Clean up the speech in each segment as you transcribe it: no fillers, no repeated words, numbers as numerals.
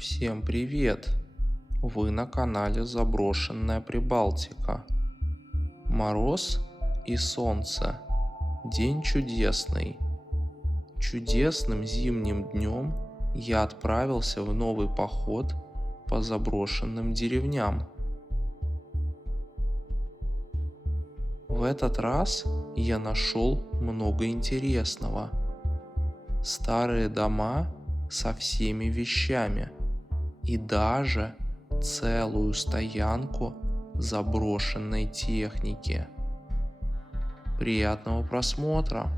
Всем привет! Вы на канале Заброшенная Прибалтика. Мороз и солнце. День чудесный. Чудесным зимним днем я отправился в новый поход по заброшенным деревням. В этот раз я нашел много интересного. Старые дома со всеми вещами и даже целую стоянку заброшенной техники. Приятного просмотра!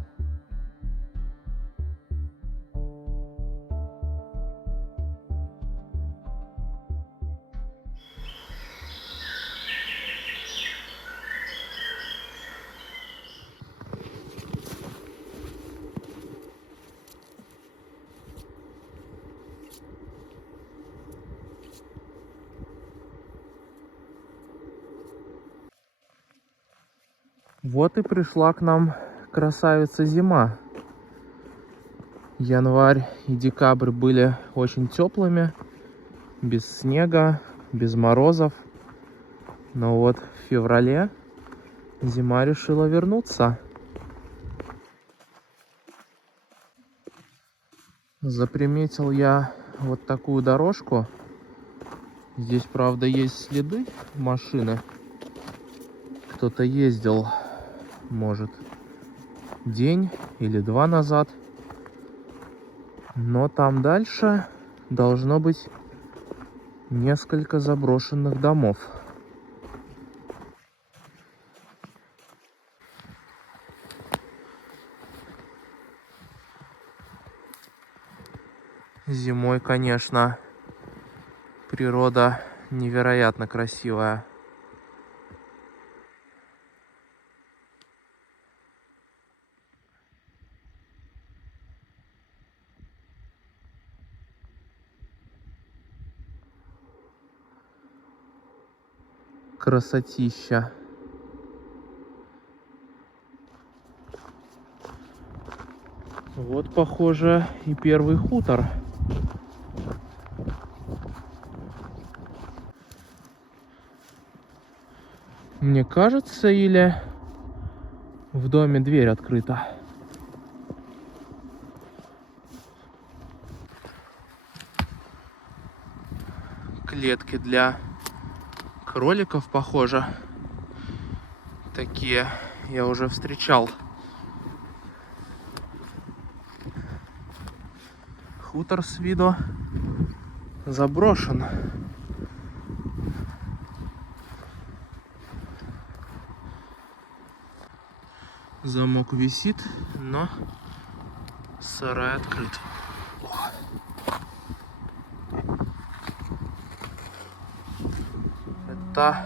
Вот и пришла к нам красавица зима. Январь и декабрь были очень теплыми, без снега, без морозов. Но вот в феврале зима решила вернуться. Заприметил я вот такую дорожку. Здесь, правда, есть следы машины. Кто-то ездил, может, день или два назад. Но там дальше должно быть несколько заброшенных домов. Зимой, конечно, природа невероятно красивая. Красотища. Вот, похоже, и первый хутор. Мне кажется, или в доме дверь открыта. Клетки для кроликов, похоже. Такие я уже встречал. Хутор с виду заброшен. Замок висит, но сарай открыт. Это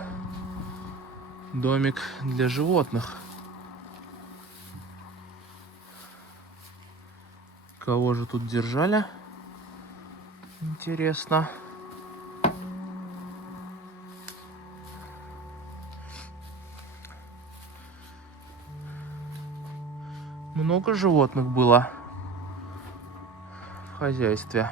домик для животных. Кого же тут держали? Интересно. Много животных было в хозяйстве.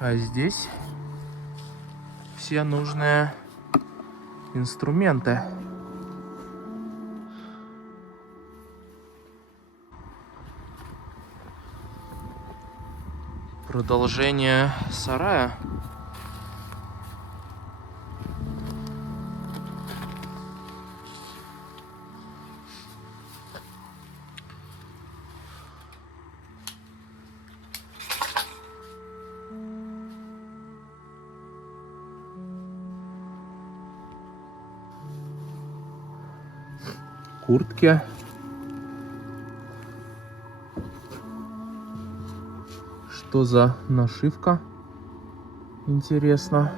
А здесь все нужные инструменты. Продолжение сарая. Куртки. Что за нашивка? Интересно.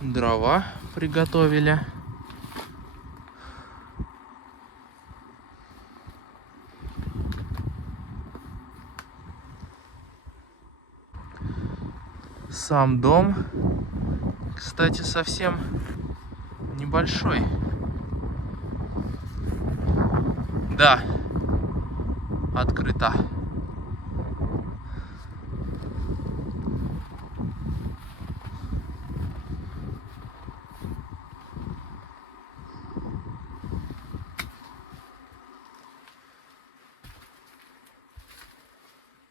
Дрова приготовили. Сам дом, кстати, совсем небольшой. Да, открыто.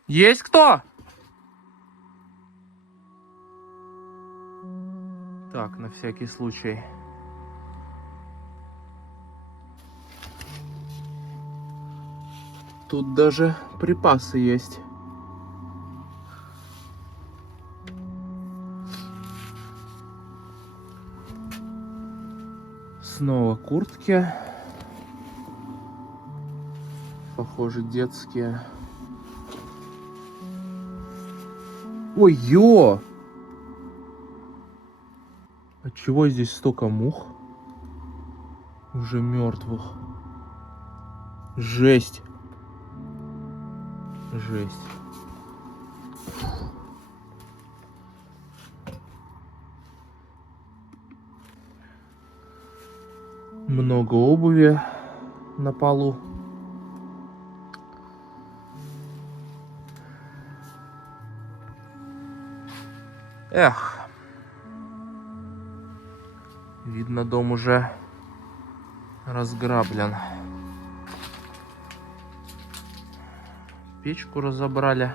Есть кто? Так, на всякий случай. Тут даже припасы есть. Снова куртки. Похоже, детские. Ой, ё! Отчего здесь столько мух? Уже мертвых. Жесть. Жесть. Много обуви на полу. Эх. Видно, дом уже разграблен. Печку разобрали.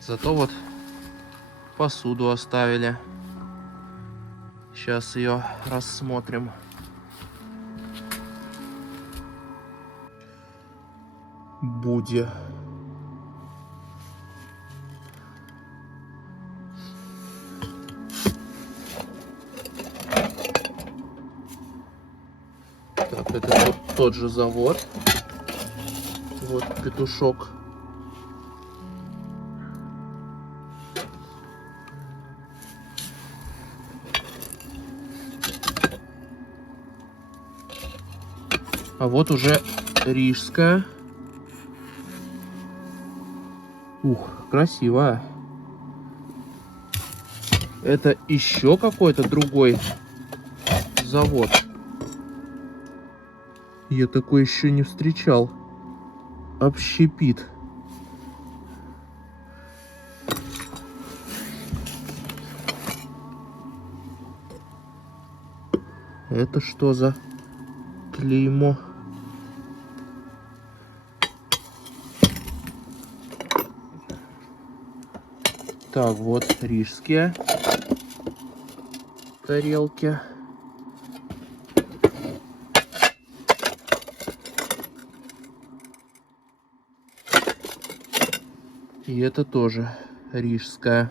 Зато вот посуду оставили. Сейчас ее рассмотрим. Буди. Так, это тот же завод. Вот петушок. А вот уже рижская. Ух, красивая. Это еще какой-то другой завод. Я такой еще не встречал. Общепит. Это что за клеймо? Так, вот рижские тарелки. И это тоже рижская.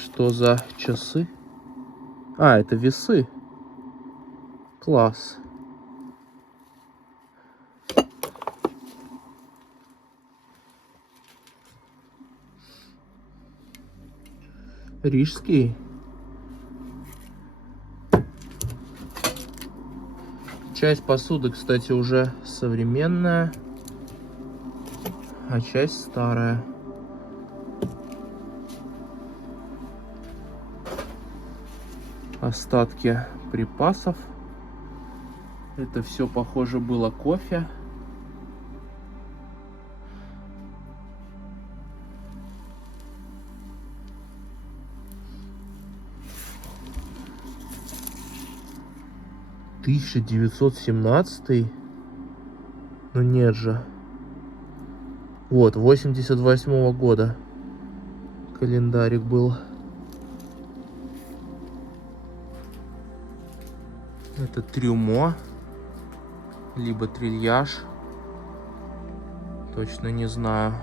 Что за часы? А, это весы. Класс. Рижский. Часть посуды, кстати, уже современная, а часть старая. Остатки припасов. Это все, похоже, было кофе. — 1917? Ну нет же. Вот, 88-го года календарик был. Это трюмо, либо трильяж. Точно не знаю.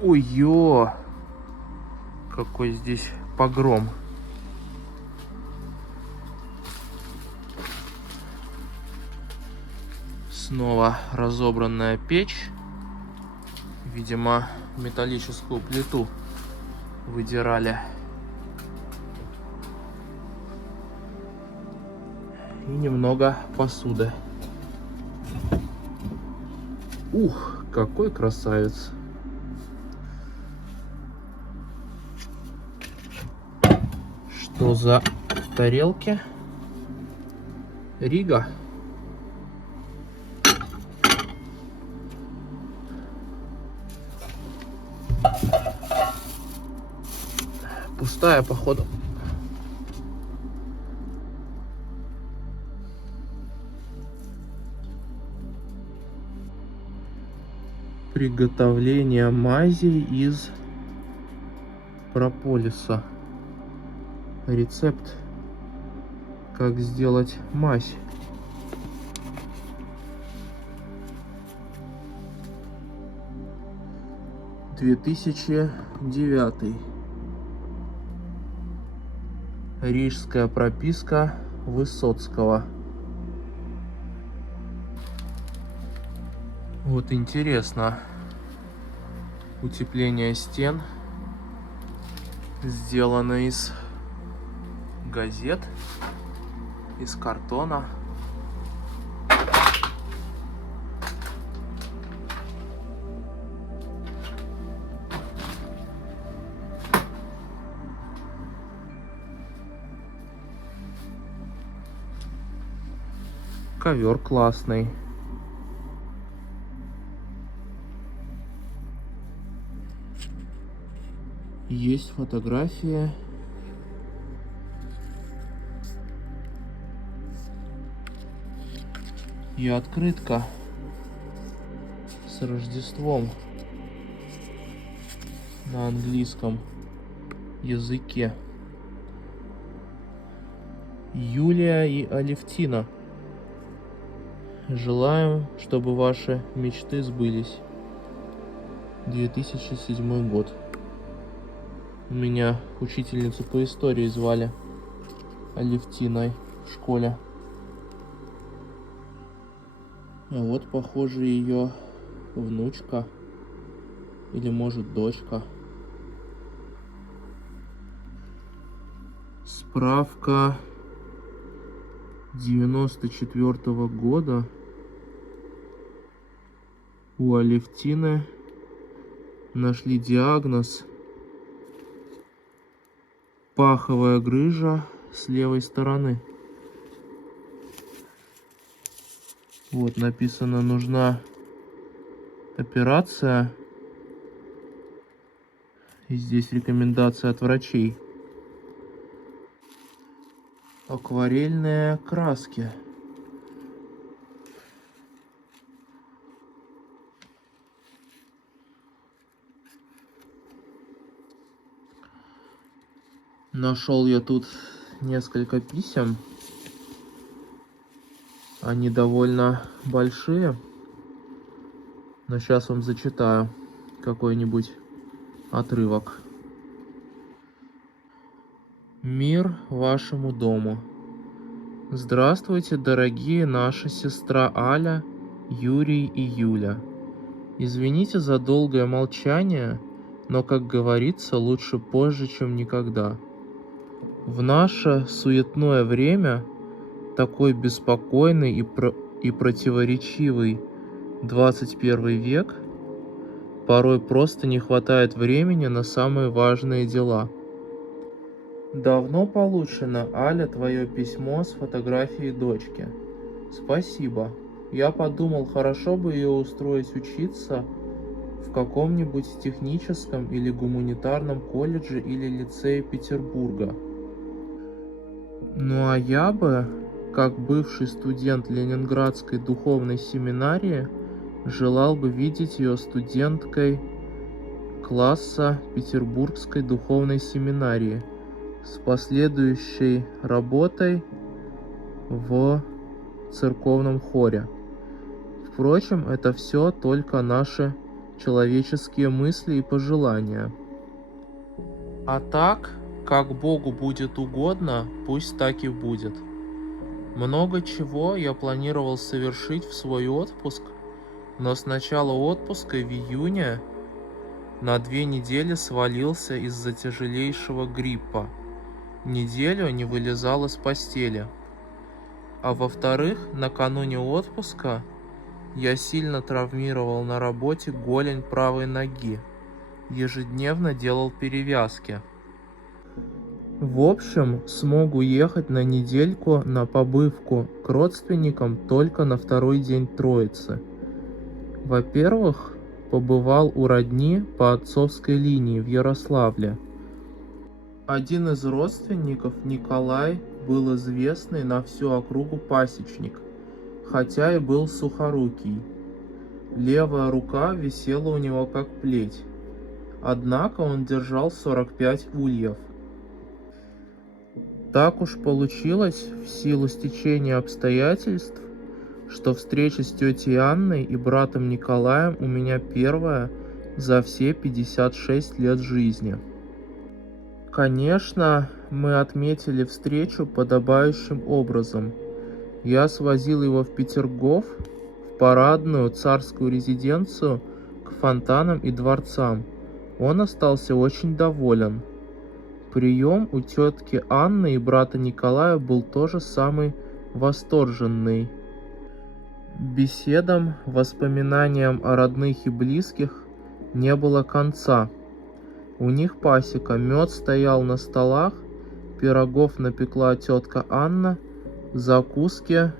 Ой, ё! какой здесь погром. Снова разобранная печь. Видимо, металлическую плиту выдирали. И немного посуды. Ух, какой красавец! Что за тарелки? Рига. Пустая, походу. Приготовление мази из прополиса. Рецепт, как сделать мазь. — 2009. Рижская прописка Высоцкого. Вот интересно. Утепление стен сделано из газет, из картона. Ковер классный. Есть фотография. И открытка с Рождеством на английском языке. Юлия и Алевтина. Желаем, чтобы ваши мечты сбылись. 2007 год. У меня учительницу по истории звали Алевтиной в школе. А вот, похоже, ее внучка. Или, может, дочка. Справка 94-го года. У Алевтины нашли диагноз паховая грыжа с левой стороны. Вот написано, нужна операция. И здесь рекомендация от врачей. Акварельные краски. Нашел я тут несколько писем. Они довольно большие. Но сейчас вам зачитаю какой-нибудь отрывок. Мир вашему дому. Здравствуйте, дорогие наша сестра Аля, Юрий и Юля. Извините за долгое молчание, но, как говорится, лучше позже, чем никогда. В наше суетное время, такой беспокойный и противоречивый 21 век, порой просто не хватает времени на самые важные дела. Давно получено, Аля, твое письмо с фотографией дочки. Спасибо. Я подумал, хорошо бы ее устроить учиться в каком-нибудь техническом или гуманитарном колледже или лицее Петербурга. Ну а я бы, как бывший студент Ленинградской духовной семинарии, желал бы видеть ее студенткой класса Петербургской духовной семинарии с последующей работой в церковном хоре. Впрочем, это все только наши человеческие мысли и пожелания. А так, как Богу будет угодно, пусть так и будет. Много чего я планировал совершить в свой отпуск, но с начала отпуска в июне на 2 недели свалился из-за тяжелейшего гриппа. Неделю не вылезал из постели. А во-вторых, накануне отпуска я сильно травмировал на работе голень правой ноги. Ежедневно делал перевязки. В общем, смог уехать на недельку на побывку к родственникам только на второй день Троицы. Во-первых, побывал у родни по отцовской линии в Ярославле. Один из родственников, Николай, был известный на всю округу пасечник, хотя и был сухорукий. Левая рука висела у него как плеть, однако он держал 45 ульев. Так уж получилось, в силу стечения обстоятельств, что встреча с тетей Анной и братом Николаем у меня первая за все 56 лет жизни. Конечно, мы отметили встречу подобающим образом. Я свозил его в Петергоф, в парадную царскую резиденцию, к фонтанам и дворцам. Он остался очень доволен. Прием у тетки Анны и брата Николая был тоже самый восторженный. Беседам, воспоминаниям о родных и близких не было конца. У них пасека, мед стоял на столах, пирогов напекла тетка Анна, закуски,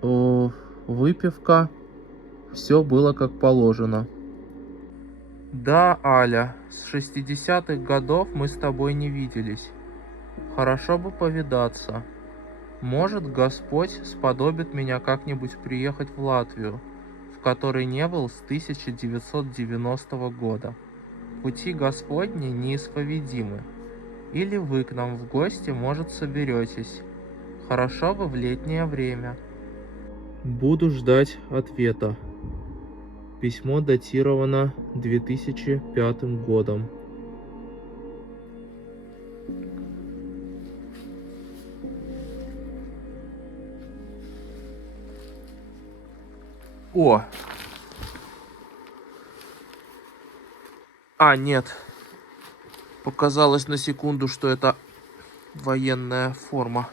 выпивка, все было как положено. Да, Аля, с 60-х годов мы с тобой не виделись. Хорошо бы повидаться. Может, Господь сподобит меня как-нибудь приехать в Латвию, в которой не был с 1990 года. Пути Господни неисповедимы. Или вы к нам в гости, может, соберетесь. Хорошо бы в летнее время. Буду ждать ответа. Письмо датировано 2005 годом. О! Нет. Показалось на секунду, что это военная форма.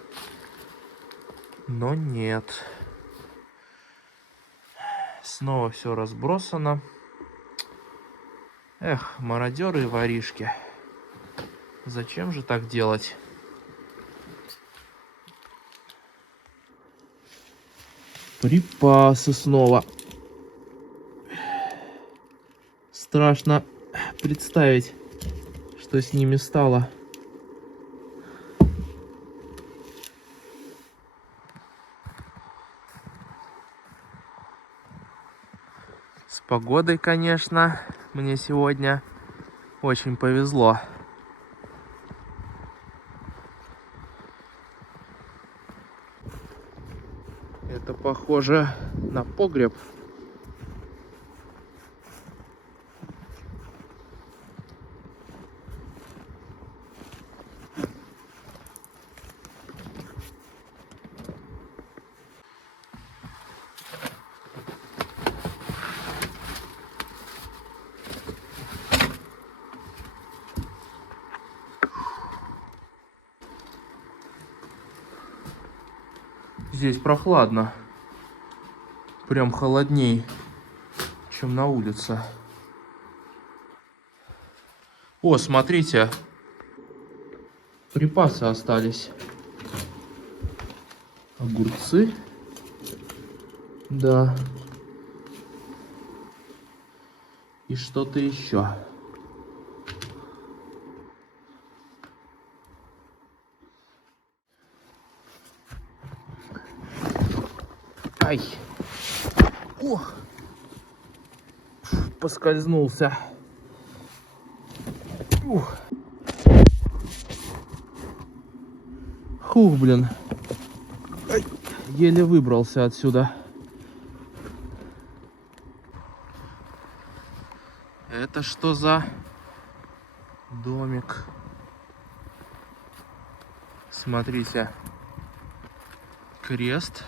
Но нет. Снова все разбросано. Эх, мародеры и воришки. Зачем же так делать? Припасы снова. Страшно представить, что с ними стало. С погодой, конечно, мне сегодня очень повезло. Это похоже на погреб. Здесь прохладно. Прям холодней, чем на улице. О, смотрите. Припасы остались. Огурцы. Да. И что-то еще. Ай. Ох. Поскользнулся. Ух. Фух, блин. Ай. Еле выбрался отсюда. Это что за домик. Смотрите, крест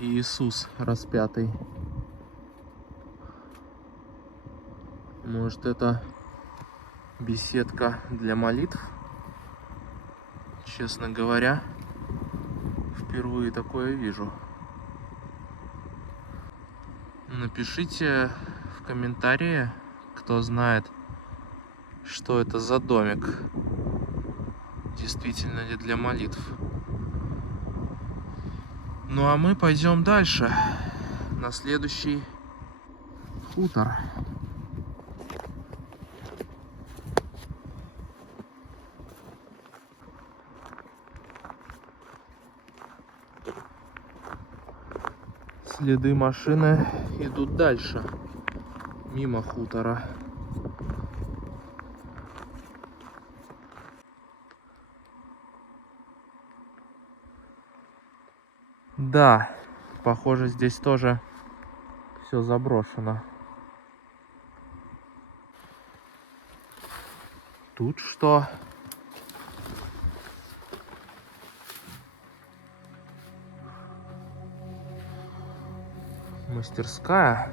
и Иисус распятый. Может, это беседка для молитв? Честно говоря, впервые такое вижу. Напишите в комментарии, кто знает, что это за домик. Действительно ли для молитв. Ну а мы пойдем дальше, на следующий хутор. Следы машины идут дальше, мимо хутора. Да, похоже, здесь тоже все заброшено. Тут что? Мастерская.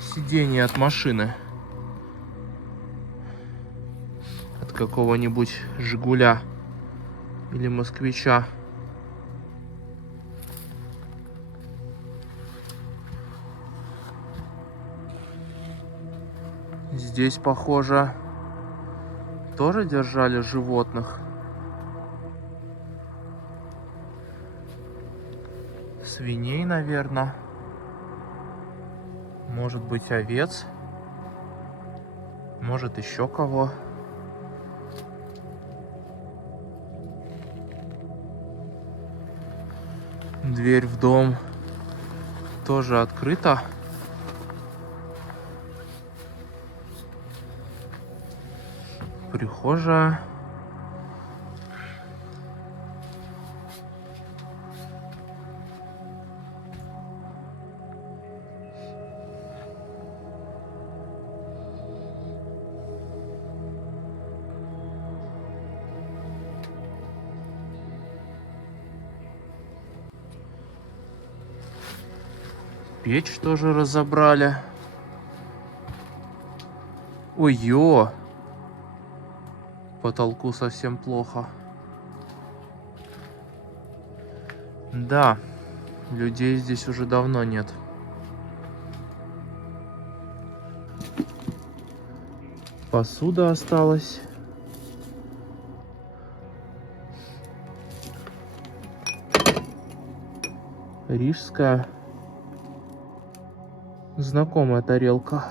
Сиденье от машины. От какого-нибудь Жигуля или Москвича. Здесь, похоже, тоже держали животных. Свиней, наверное. Может быть, овец. Может, еще кого. Дверь в дом тоже открыта. Прихожая. Печь тоже разобрали. Ой-ё! Потолку совсем плохо. Да, людей здесь уже давно нет. Посуда осталась. Рижская. Знакомая тарелка.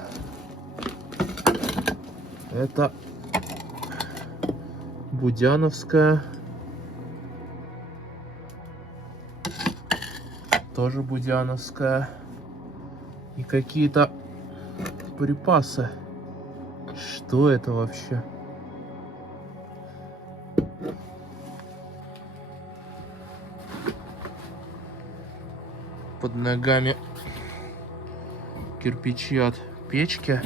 Это Будяновская. Тоже Будяновская. И какие-то припасы. Что это вообще? Под ногами кирпичи от печки.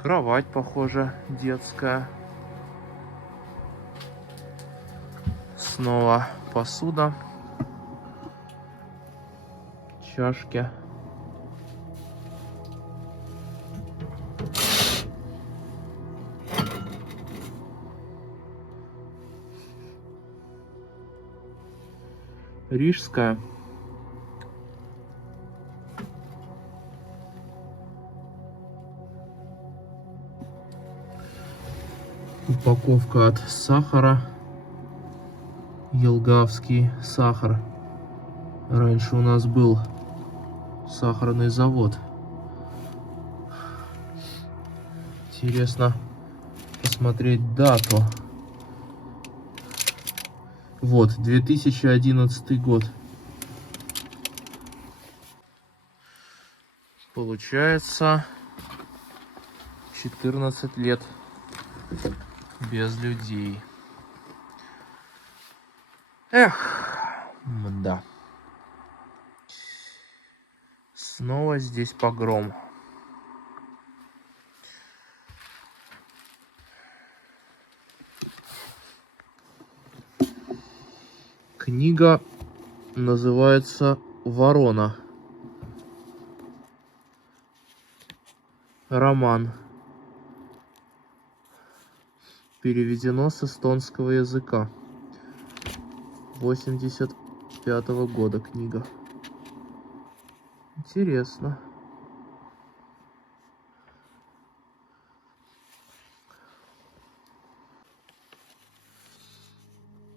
Кровать, похоже, детская. Снова посуда. Чашки. Рижская. Упаковка от сахара. Елгавский сахар. Раньше у нас был сахарный завод. Интересно посмотреть дату. Вот, 2011 год. Получается 14 лет без людей. Эх, да. Снова здесь погром. Книга называется «Ворона». Роман. Переведено с эстонского языка. 85-го года книга. Интересно.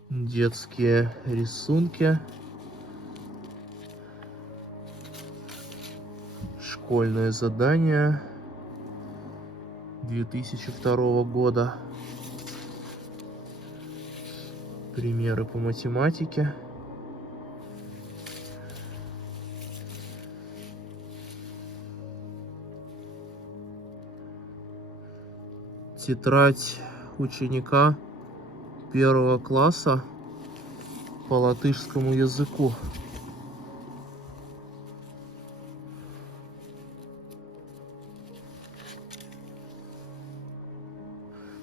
Детские рисунки. Школьные задания 2002 года. Примеры по математике. Тетрадь ученика 1 класса по латышскому языку.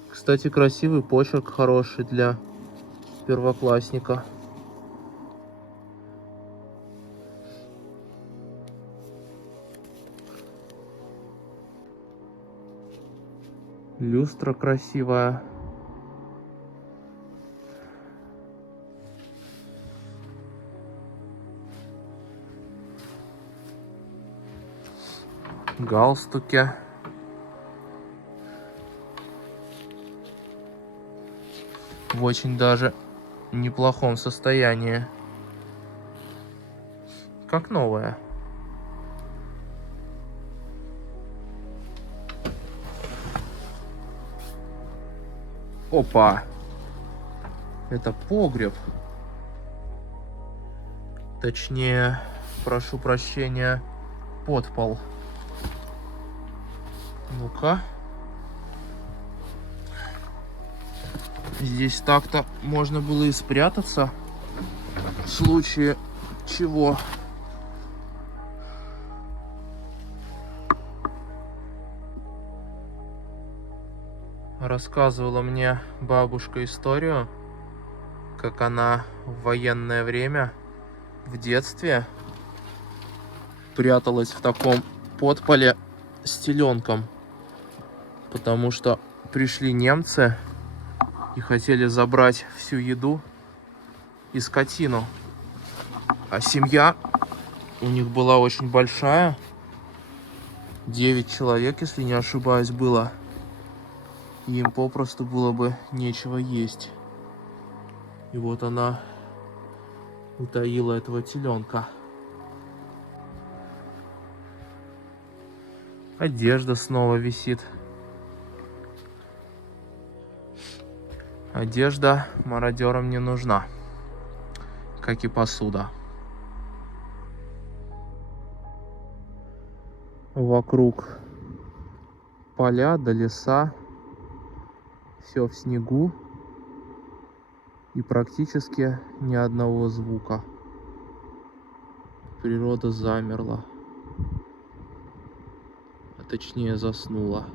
Кстати, красивый почерк, хороший для первоклассника. Люстра красивая. Галстуки. В очень даже неплохом состоянии. Как новая. Опа! Это погреб. Точнее, прошу прощения, подпол. Ну-ка. Здесь так-то можно было и спрятаться. В случае чего. Рассказывала мне бабушка историю, как она в военное время, в детстве, пряталась в таком подполе с теленком, потому что пришли немцы и хотели забрать всю еду и скотину. А семья у них была очень большая, 9 человек, если не ошибаюсь, было. И им попросту было бы нечего есть. И вот она утаила этого теленка. Одежда снова висит. Одежда мародерам не нужна, как и посуда. Вокруг поля до леса. Все в снегу и практически ни одного звука. Природа замерла, а точнее заснула.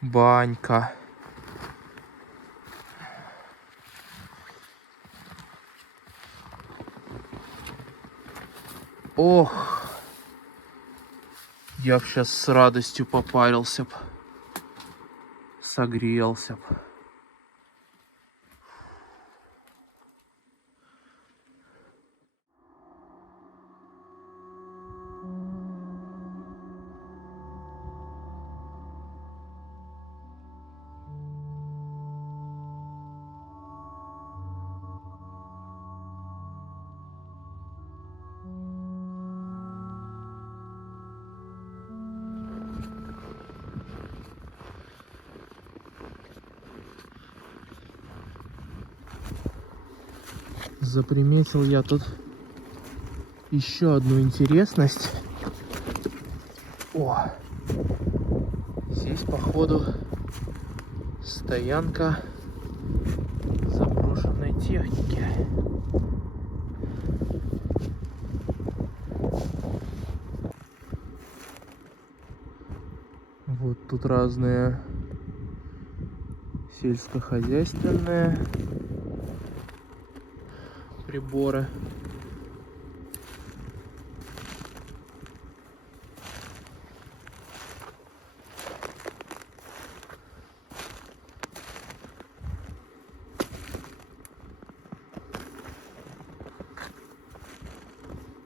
Банька. Ох! Я б сейчас с радостью попарился б, согрелся б. Заприметил я тут еще одну интересность. О, Здесь, походу, стоянка заброшенной техники. Вот тут разные сельскохозяйственные приборы.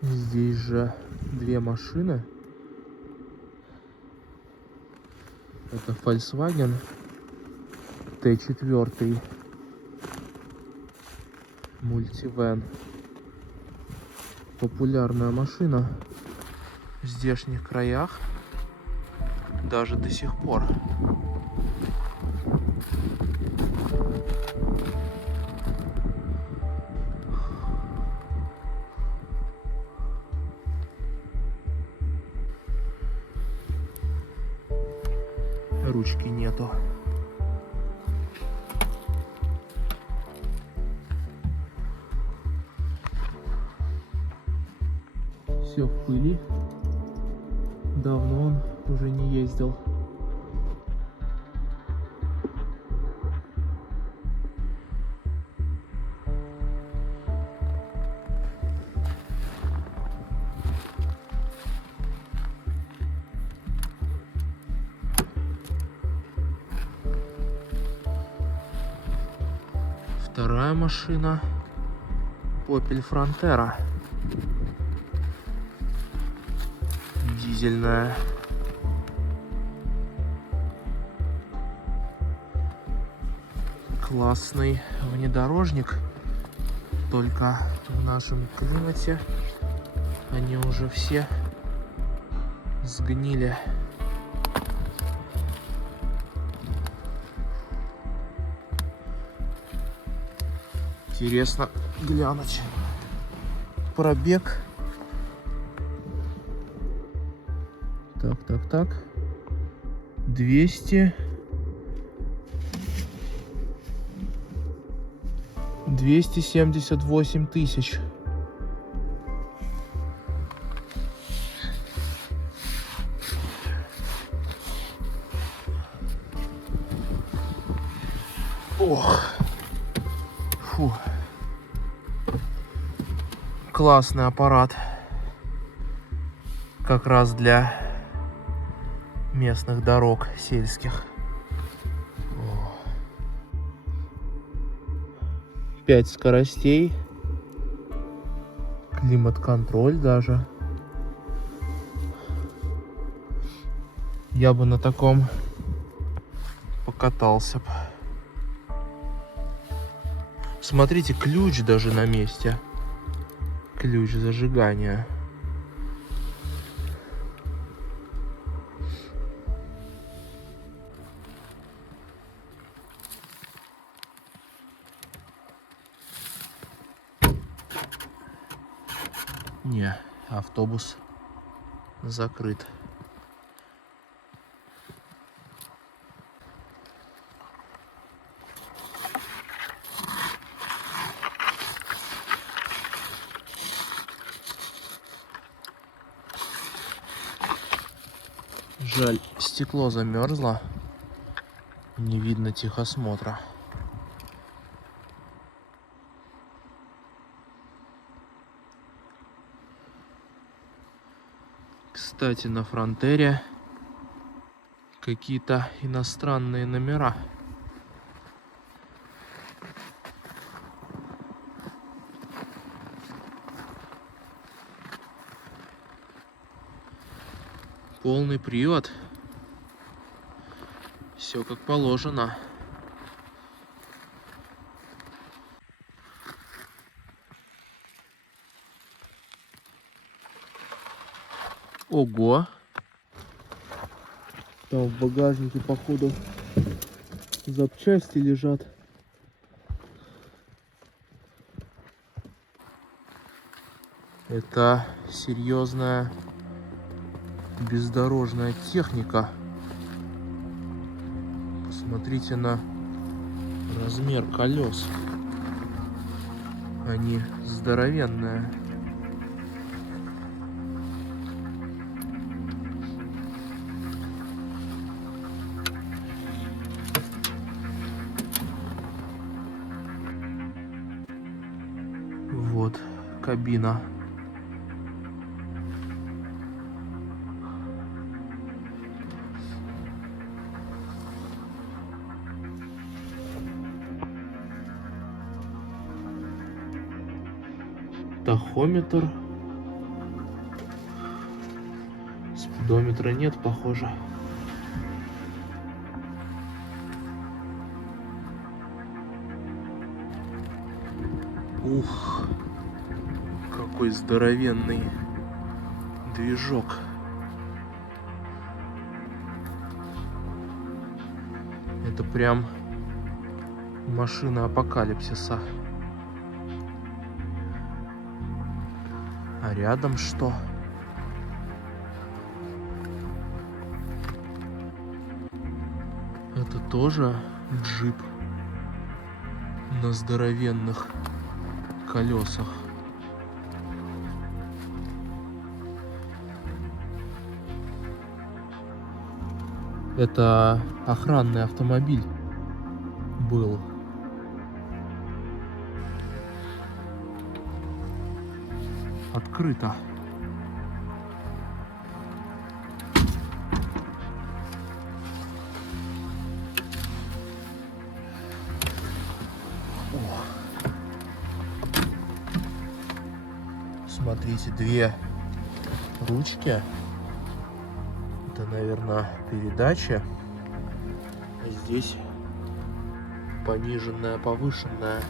Здесь же две машины. Это Volkswagen T4 мультивэн. Популярная машина в здешних краях даже до сих пор. Ручки нету. Все в пыли. Давно он уже не ездил. Вторая машина Opel Frontera. Дизельная. Классный внедорожник. Только в нашем климате они уже все сгнили. Интересно глянуть. Пробег. Так. 278 тысяч. Ох. Фу. Классный аппарат. Как раз для местных дорог сельских. 5 скоростей. Климат-контроль даже. Я бы на таком покатался. Смотрите, ключ даже на месте. Ключ зажигания. Не, автобус закрыт. Жаль, стекло замерзло. Не видно техосмотра. Кстати, на Фронтере какие-то иностранные номера. Полный привод. Все как положено. Ого! Там в багажнике, походу, запчасти лежат. Это серьезная бездорожная техника. Смотрите на размер колес. Они здоровенные. Вот кабина. Тахометр. Спидометра нет, похоже. Ух, какой здоровенный движок. Это прям машина апокалипсиса. А рядом что? Это тоже джип на здоровенных колесах. Это охранный автомобиль был. Открыто. Смотрите, две ручки. Это, наверное, передача. А здесь пониженная, повышенная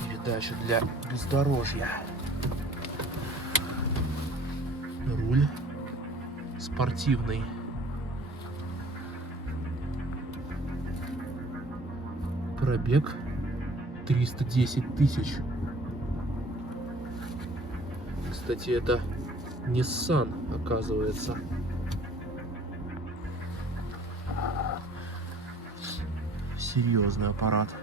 передача для бездорожья. Руль спортивный. Пробег 310 тысяч. Кстати, это Nissan, оказывается. Серьезный аппарат.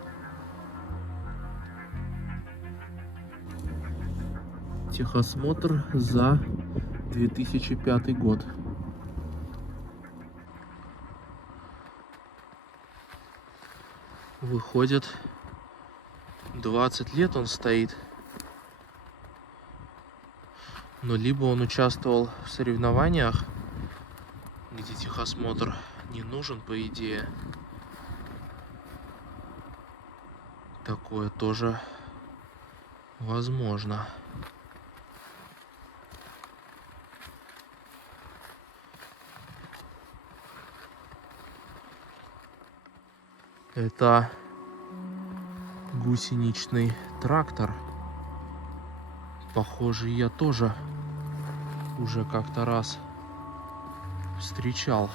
Техосмотр за 2005 год. Выходит, 20 лет он стоит. Но либо он участвовал в соревнованиях, где техосмотр не нужен, по идее. Такое тоже возможно. Это гусеничный трактор. Похоже, я тоже уже как-то раз встречал.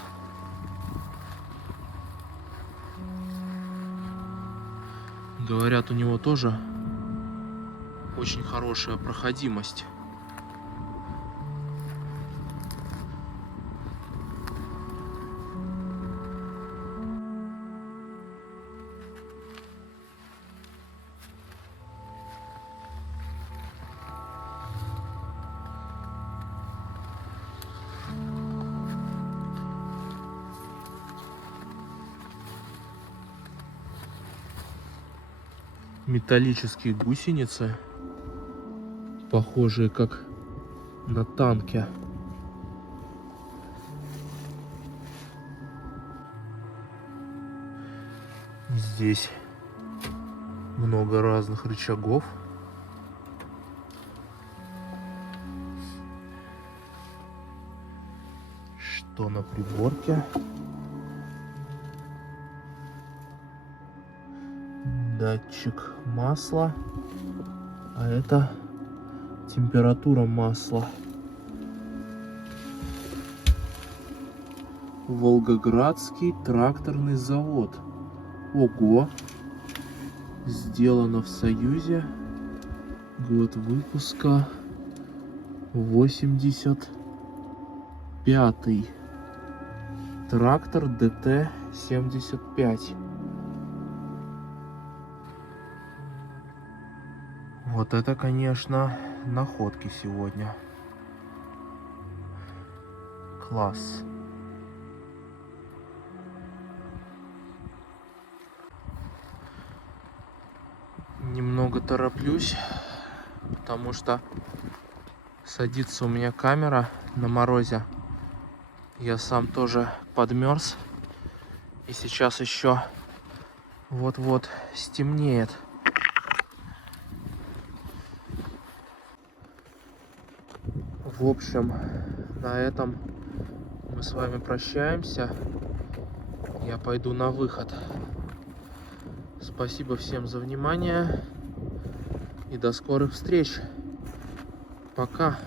Говорят, у него тоже очень хорошая проходимость. Металлические гусеницы, похожие как на танке. Здесь много разных рычагов. Что на приборке? Датчик масла, а это температура масла. Волгоградский тракторный завод. Ого! Сделано в Союзе. Год выпуска 85-й. Трактор ДТ 75. Вот это, конечно, находки сегодня. Класс. Немного тороплюсь, потому что садится у меня камера на морозе. Я сам тоже подмерз. И сейчас еще вот-вот стемнеет. В общем, на этом мы с вами прощаемся. Я пойду на выход. Спасибо всем за внимание. И до скорых встреч. Пока.